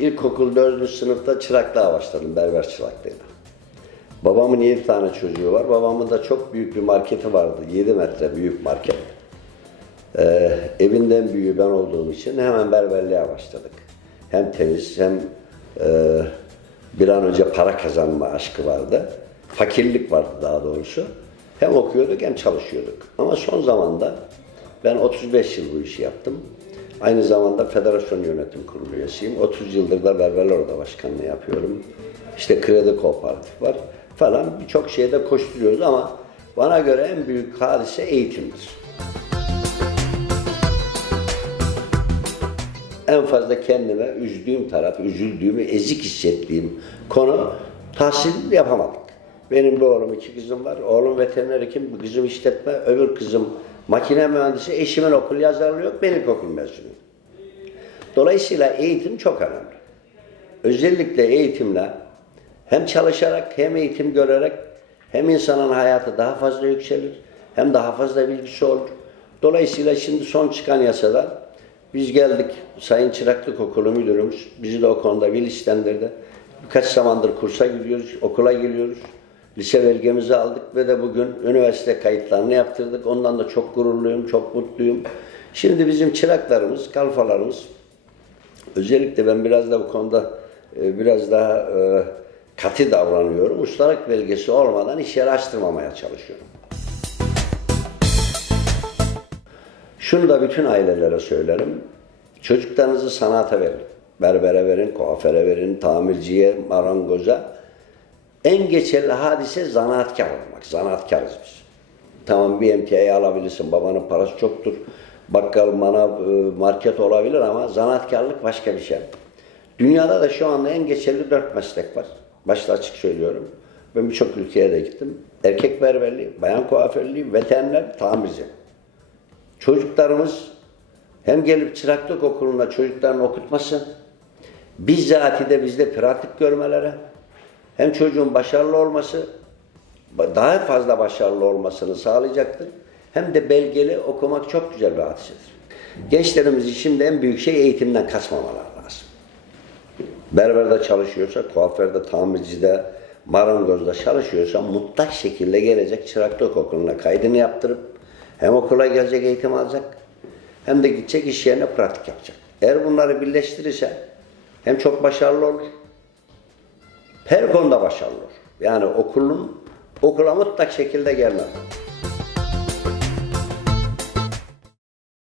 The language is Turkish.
İlkokul 4. sınıfta çıraklığa başladım, berber çıraklığıyla. Babamın 7 tane çocuğu var. Babamın da çok büyük bir marketi vardı. 7 metre büyük market. Ee, evinden büyüğü ben olduğum için hemen berberliğe başladık. Hem temiz hem e, bir an önce para kazanma aşkı vardı. Fakirlik vardı daha doğrusu. Hem okuyorduk hem çalışıyorduk. Ama son zamanda ben 35 yıl bu işi yaptım. Aynı zamanda Federasyon Yönetim Kurulu üyesiyim. 30 yıldır da Berberler Oda Başkanlığı yapıyorum. İşte kredi kooperatif var falan birçok şeyde koşturuyoruz ama bana göre en büyük hadise eğitimdir. En fazla kendime üzdüğüm taraf, üzüldüğümü, ezik hissettiğim konu tahsil yapamadık. Benim bir oğlum, iki kızım var. Oğlum veteriner hekim, kızım işletme, öbür kızım makine mühendisi, eşimin okul yazarlığı yok, ben ilkokul mezunuyum. Dolayısıyla eğitim çok önemli. Özellikle eğitimle hem çalışarak hem eğitim görerek hem insanın hayatı daha fazla yükselir hem daha fazla bilgisi olur. Dolayısıyla şimdi son çıkan yasada biz geldik Sayın Çıraklık Okulu Müdürümüz bizi de o konuda bilinçlendirdi. Birkaç zamandır kursa gidiyoruz, okula giriyoruz. Lise belgemizi aldık ve de bugün üniversite kayıtlarını yaptırdık. Ondan da çok gururluyum, çok mutluyum. Şimdi bizim çıraklarımız, kalfalarımız Özellikle ben biraz da bu konuda e, biraz daha e, katı davranıyorum. Ustalık belgesi olmadan iş yeri açtırmamaya çalışıyorum. Şunu da bütün ailelere söylerim. Çocuklarınızı sanata verin. Berbere verin, kuaföre verin, tamirciye, marangoza. En geçerli hadise zanaatkar olmak. Zanaatkarız biz. Tamam bir emtiayı alabilirsin. Babanın parası çoktur. Bakkal, manav, e, market olabilir ama zanaatkarlık başka bir şey. Dünyada da şu anda en geçerli dört meslek var. Başta açık söylüyorum. Ben birçok ülkeye de gittim. Erkek berberliği, bayan kuaförlüğü, veteriner, tamirci. Çocuklarımız hem gelip çıraklık okulunda çocuklarını okutması, bizzati de bizde pratik görmeleri, hem çocuğun başarılı olması, daha fazla başarılı olmasını sağlayacaktır. Hem de belgeli okumak çok güzel bir hadisedir. Gençlerimiz için de en büyük şey eğitimden kaçmamalar lazım. Berberde çalışıyorsa, kuaförde, tamircide, marangozda çalışıyorsa mutlak şekilde gelecek çıraklık okuluna kaydını yaptırıp hem okula gelecek eğitim alacak hem de gidecek iş yerine pratik yapacak. Eğer bunları birleştirirse hem çok başarılı olur her konuda başarılı olur. Yani okulun okula mutlak şekilde gelmez.